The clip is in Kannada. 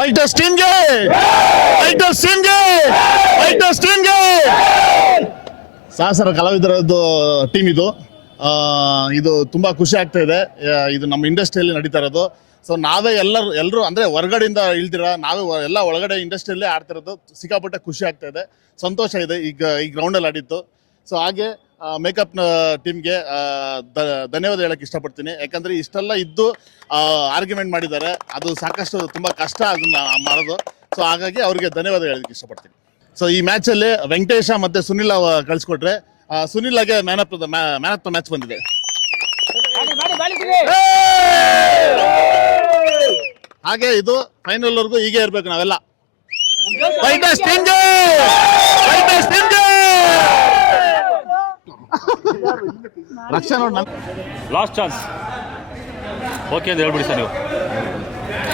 ಫೈಟರ್ಸ್ ಟೀಮ್ಗೆ ಫೈಟರ್ಸ್ ಟೀಮ್ಗೆ ಫೈಟರ್ಸ್ ಟೀಮ್ಗೆ ಸಾಹಸರ ಕಲಾವಿದರದ್ದು ಟೀಮ್ ಇದು. ಇದು ತುಂಬ ಖುಷಿ ಆಗ್ತಾ ಇದೆ. ಇದು ನಮ್ಮ ಇಂಡಸ್ಟ್ರಿಯಲ್ಲಿ ನಡೀತಾ ಇರೋದು. ಸೊ ನಾವೇ ಎಲ್ಲರೂ ಎಲ್ಲರೂ ಅಂದರೆ ಹೊರಗಡೆಯಿಂದ ಇಳ್ದಿರ ನಾವೇ ಎಲ್ಲ ಒಳಗಡೆ ಇಂಡಸ್ಟ್ರಿಯಲ್ಲೇ ಆಡ್ತಿರೋದು. ಸಿಕ್ಕಾಪಟ್ಟೆ ಖುಷಿ ಆಗ್ತಾ ಇದೆ. ಸಂತೋಷ ಇದೆ. ಈಗ, ಈ ಗ್ರೌಂಡಲ್ಲಿ ಆಡಿತ್ತು ಸೊ ಹಾಗೆ ಮೇಕಪ್ ಟೀಮ್ಗೆ ಧನ್ಯವಾದ ಹೇಳಕ್ಕೆ ಇಷ್ಟಪಡ್ತೀನಿ. ಯಾಕಂದ್ರೆ ಇಷ್ಟೆಲ್ಲ ಇದ್ದು ಆರ್ಗ್ಯುಮೆಂಟ್ ಮಾಡಿದ್ದಾರೆ. ಅದು ಸಾಕಷ್ಟು ತುಂಬಾ ಕಷ್ಟ ಅದನ್ನ ಮಾಡೋದು. ಸೊ ಹಾಗಾಗಿ ಅವ್ರಿಗೆ ಧನ್ಯವಾದ ಹೇಳೋದಕ್ಕೆ ಇಷ್ಟಪಡ್ತೀನಿ. ಸೊ ಈ ಮ್ಯಾಚಲ್ಲಿ ವೆಂಕಟೇಶ ಮತ್ತೆ ಸುನಿಲ್ ಅವ ಸುನಿಲ್ಗೆ man of man of the match ಬಂದಿದೆ. ಹಾಗೆ ಇದು ಫೈನಲ್ವರೆಗೂ ಹೀಗೆ ಇರಬೇಕು ನಾವೆಲ್ಲ ಫೈಟರ್ಸ್ ಟೀಮ್ಗೆ ಫೈಟರ್ಸ್ ಟೀಮ್ಗೆ ರಕ್ಷಾ ನೋಡ್ ಲಾಸ್ಟ್ ಚಾನ್ಸ್ ಓಕೆ ಅಂತ ಹೇಳ್ಬಿಡಿ ಸರ್ ನೀವು.